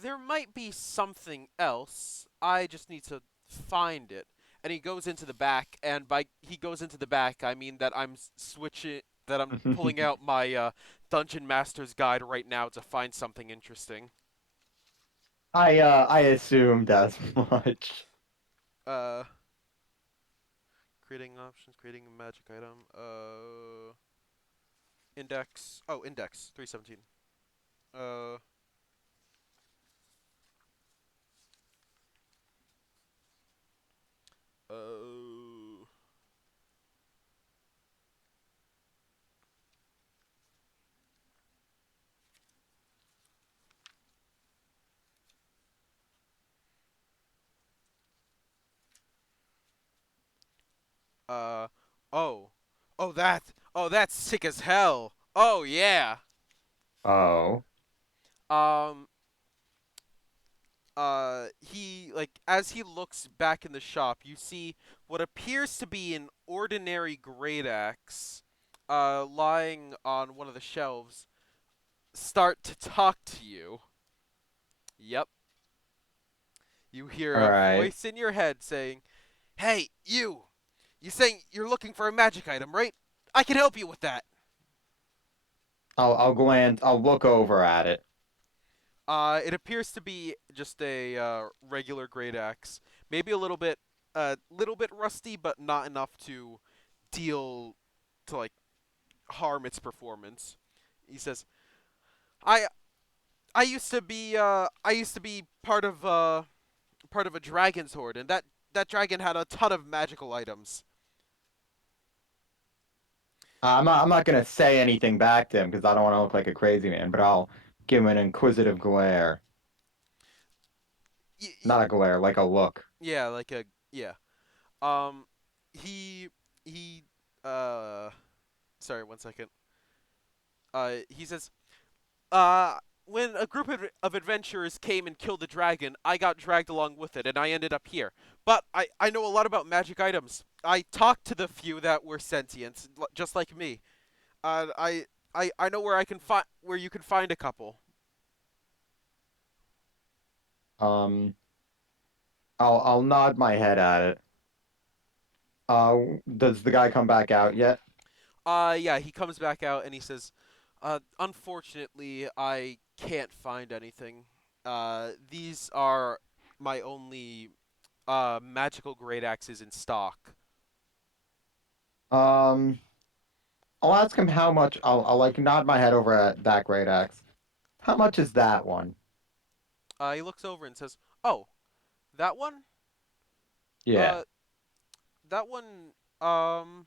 there might be something else. I just need to find it. And he goes into the back, and by he goes into the back, I mean that switching, that I'm pulling out my Dungeon Master's Guide right now to find something interesting. I assumed as much. Uh, creating options, creating a magic item. Index. Oh, index 317. Uh, uh, uh. Oh, that's sick as hell. Oh yeah. Oh. Um, he like as he looks back in the shop, you see what appears to be an ordinary great axe lying on one of the shelves start to talk to you. Yep, you hear All a right. voice in your head saying, "Hey, you saying you're looking for a magic item, right? I can help you with that." I'll glance. I'll look over at it. It appears to be just a regular great axe, maybe a little bit rusty, but not enough to deal to like harm its performance. He says, "I I used to be part of a dragon's horde, and that dragon had a ton of magical items." I'm not gonna say anything back to him because I don't want to look like a crazy man, but I'll give him an inquisitive glare. Y- y- Not a glare, like a look. yeah, like a yeah. Um, he he uh, sorry, 1 second. He says, when a group of adventurers came and killed the dragon, I got dragged along with it, and I ended up here. But I know a lot about magic items. I talked to the few that were sentient, just like me. I know where I can find where you can find a couple. Um, I'll nod my head at it. Does the guy come back out yet? Yeah, he comes back out and he says, unfortunately, I can't find anything. These are my only magical great axes in stock." Um, I'll ask him how much. I'll like nod my head over at that great axe. How much is that one? He looks over and says, "Oh, that one? Yeah, Uh, that one. Um,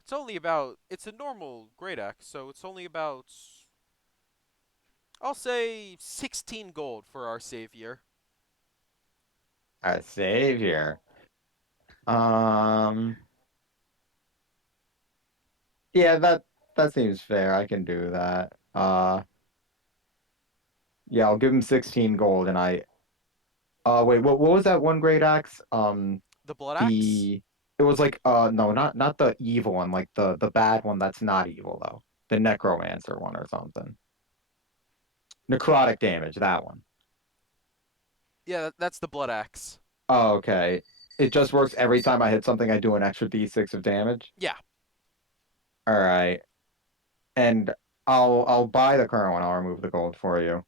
it's only about. It's a normal great axe, so it's only about. I'll say 16 gold for our savior." our savior. Um, yeah, that seems fair. I can do that. Yeah, I'll give him 16 gold, and wait, what was that one great axe? The blood axe? The it was like no, not the evil one, like the bad one that's not evil though. The necromancer one or something. Necrotic damage, that one. Yeah, that's the blood axe. Oh, okay. It just works every time I hit something, I do an extra D6 of damage. Yeah, All right. And I'll buy the current one. I'll remove the gold for you.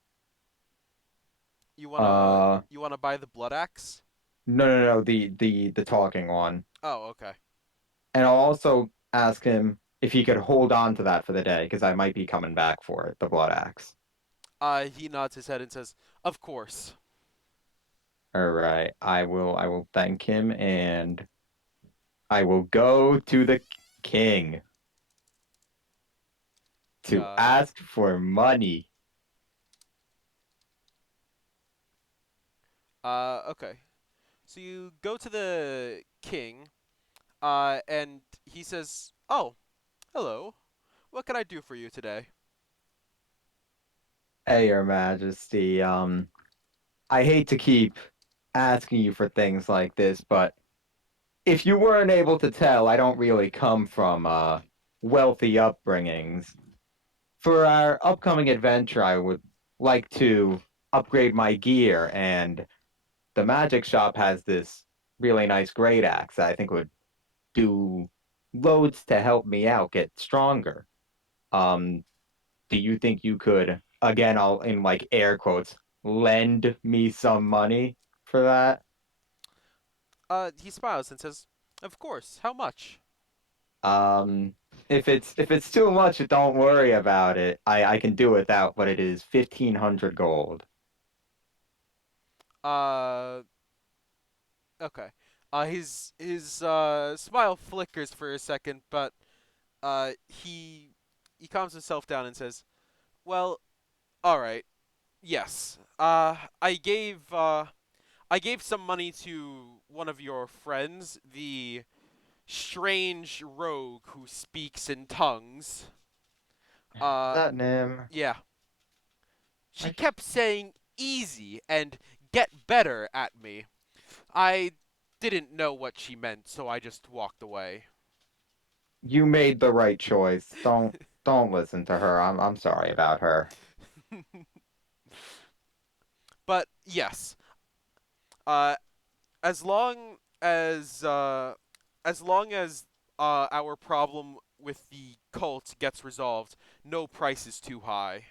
Uh you wanna buy the blood axe? no, the talking one. Oh, okay. And I'll also ask him if he could hold on to that for the day, because I might be coming back for it, the blood axe. He nods his head and says, "Of course." All right. I will thank him and I will go to the king to Got it. ask for money. Okay. So you go to the king, and he says, "Oh, hello. What can I do for you today?" Hey, Your Majesty, I hate to keep asking you for things like this, but if you weren't able to tell, I don't really come from wealthy upbringings. For our upcoming adventure, I would like to upgrade my gear, and the magic shop has this really nice great axe that I think would do loads to help me out get stronger. Um, do you think you could, again, I'll in like air quotes, lend me some money for that? He smiles and says, "Of course. How much?" Um, if it's too much, don't worry about it. I can do without, but it is 1,500 gold. Uh, okay. His smile flickers for a second, but he calms himself down and says, "Well, all right. Yes. I gave some money to one of your friends, the strange rogue who speaks in tongues. Uh, That name. yeah. She I, kept saying easy and get better at me. I didn't know what she meant, so I just walked away." you made the right choice. Don't listen to her. I'm sorry about her. But yes, uh, as long as our problem with the cult gets resolved, no price is too high.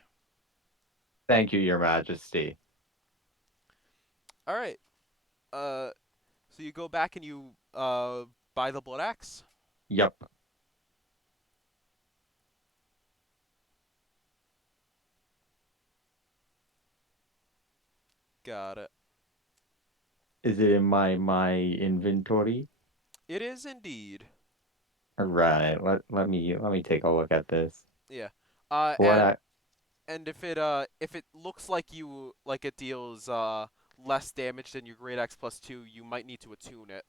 Thank you, Your Majesty. All right. Uh, so you go back and you buy the blood axe. Yep. Got it. Is it in my inventory? It is indeed. All right. Let me take a look at this. Yeah. What And I if it looks like it deals less damage than your great axe plus two, you might need to attune it.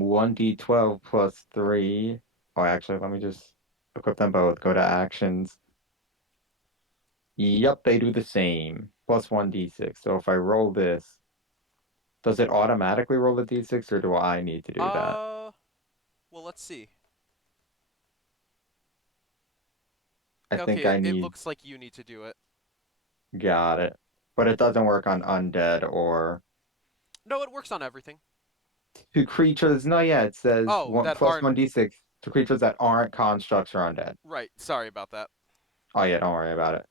1d12 plus 3. Oh, actually, let me just equip them both. Go to actions. Yep, they do the same. Plus 1d6. So if I roll this, does it automatically roll the d6 or do I need to do that? Uh, well, let's see. I think Okay, I it need. looks like you need to do it. Got it. But it doesn't work on undead or No, it works on everything. to creatures. No, yeah, it says Oh, one that plus aren't 1d6 to creatures that aren't constructs or undead. right. Sorry about that. Oh yeah, don't worry about it.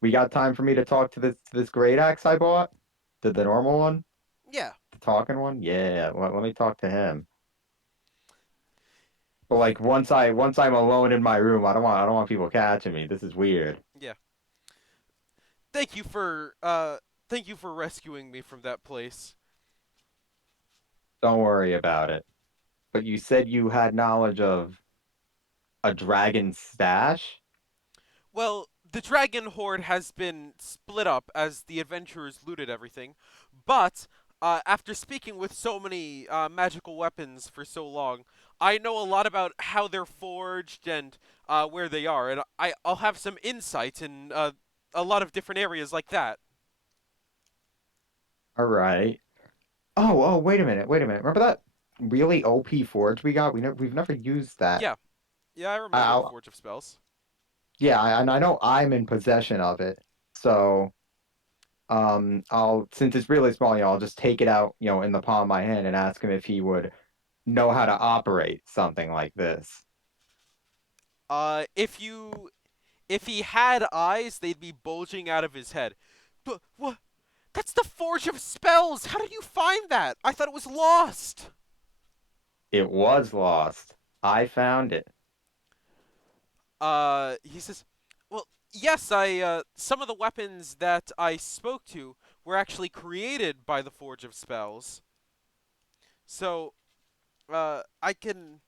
We got time for me to talk to this great axe I bought? The normal one? Yeah. The talking one? Yeah, let me talk to him. But like once I'm alone in my room, I don't want people catching me. This is weird. Yeah. Thank you for rescuing me from that place. Don't worry about it. But you said you had knowledge of a dragon stash? Well, the dragon horde has been split up as the adventurers looted everything, but after speaking with so many magical weapons for so long, I know a lot about how they're forged and where they are, and I'll have some insight in a lot of different areas like that. All right. Oh, wait a minute, wait a minute. Remember that really OP forge we got? We've never used that. Yeah, yeah, I I, remember the I'll, Forge of Spells. yeah, and I know I'm in possession of it. So, I'll since it's really small, I'll just take it out, in the palm of my hand and ask him if he would know how to operate something like this. If he had eyes, they'd be bulging out of his head. But what? That's the Forge of Spells. How did you find that? I thought it was lost. It was lost. I found it. He says, "Well, yes, I some of the weapons that I spoke to were actually created by the Forge of Spells. So, I can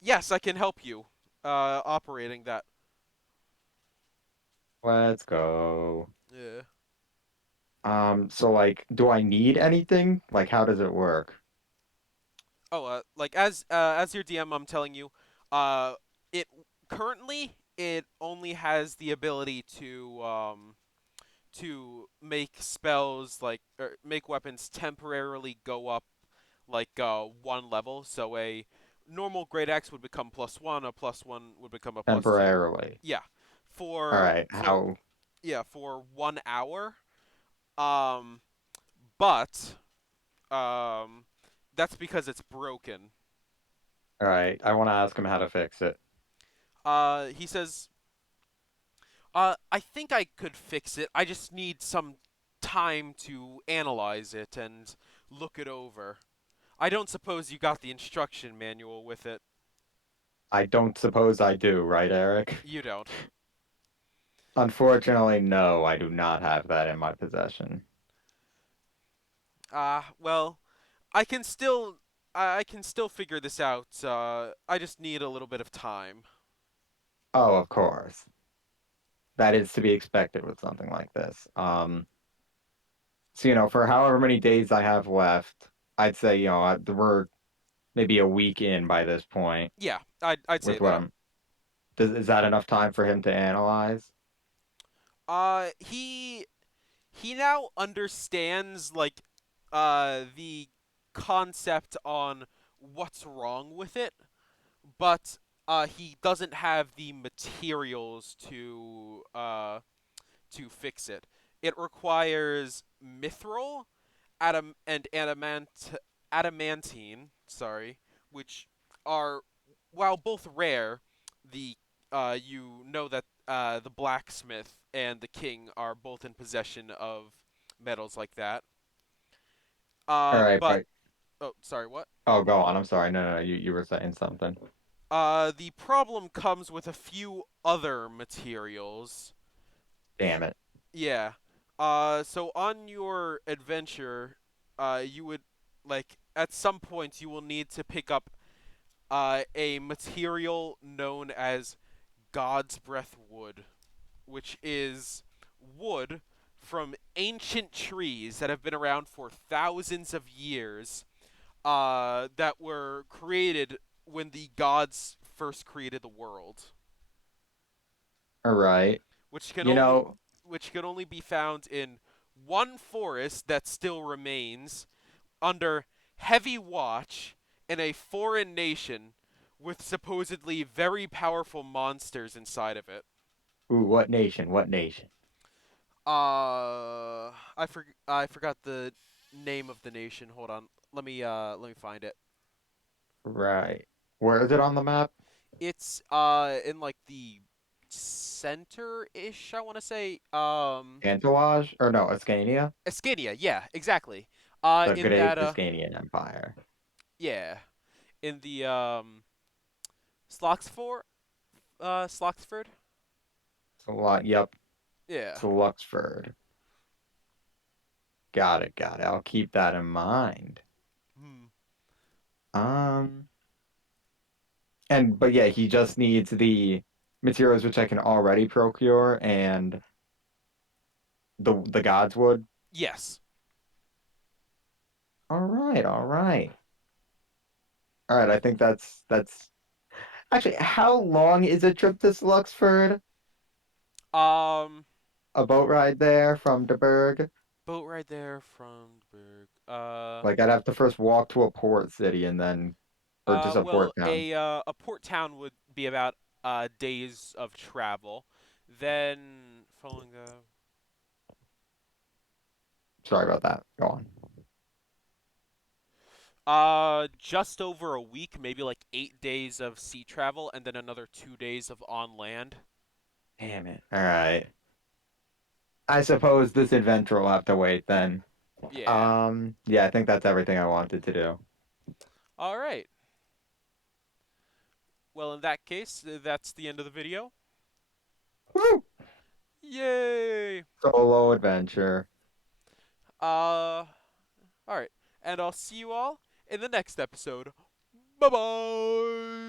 yes, I can help you operating that." Let's go. Yeah. So like, do I need anything? Like, how does it work? Oh, like as your DM, I'm telling you, it currently it only has the ability to make spells like or make weapons temporarily go up like one level. So a normal great axe would become +1, a +1 would become a +2. Temporarily. Yeah, All for right. for How? yeah for 1 hour. Um, but that's because it's broken. All right. I want to ask him how to fix it. He says, I think I could fix it. I just need some time to analyze it and look it over. I don't suppose you got the instruction manual with it. I don't suppose I do, right, Eric? You don't. Unfortunately, no, I do not have that in my possession. Well, I can still I can still figure this out. I just need a little bit of time. Oh, of course. That is to be expected with something like this. So, for however many days I have left, I'd say, we're maybe a week in by this point Yeah, I'd say with what that. I'm. Is that enough time for him to analyze? He now understands like the concept on what's wrong with it, but he doesn't have the materials to fix it. It requires mithril, adamantine, sorry, which are, while both rare, the you know that the blacksmith and the king are both in possession of metals like that. All right, But but oh, sorry, what? oh, go on. I'm sorry. No, you were saying something. The problem comes with a few other materials, Damn and it. yeah. So on your adventure, you would like at some point you will need to pick up a material known as God's Breath wood, which is wood from ancient trees that have been around for thousands of years, that were created when the gods first created the world, All right. which can You only know, which can only be found in one forest that still remains under heavy watch in a foreign nation with supposedly very powerful monsters inside of it. ooh, what nation? What nation? I forgot the name of the nation. Hold on. Let me find it. Right. Where is it on the map? It's in like the center-ish, I want to say. Antilage? Or no, Ascania? Escania. Yeah, exactly. The In Great that Ascanian Empire. yeah, in the Sloxford? Sloxford? It's a lot. Yep, Yeah. it's a Luxford. Got it, got it. I'll keep that in mind. Hmm. Um, and but yeah, he just needs the materials which I can already procure and the gods would. Yes. All right, all right. All right, I think that's actually how long is a trip to Sluxford? Um, A boat ride there from DeBerg? boat ride there from Berg. Like I'd have to first walk to a port city and then or just a Well, port town. a port town would be about days of travel. Then following Sorry about that. Go on. just over a week, maybe like 8 days of sea travel, and then another 2 days of on land. Damn it. All right. I suppose this adventure will have to wait then. Yeah. Yeah, I think that's everything I wanted to do. All right. Well, in that case, that's the end of the video. Woo! Yay! Solo adventure. All right. And I'll see you all in the next episode. Bye bye!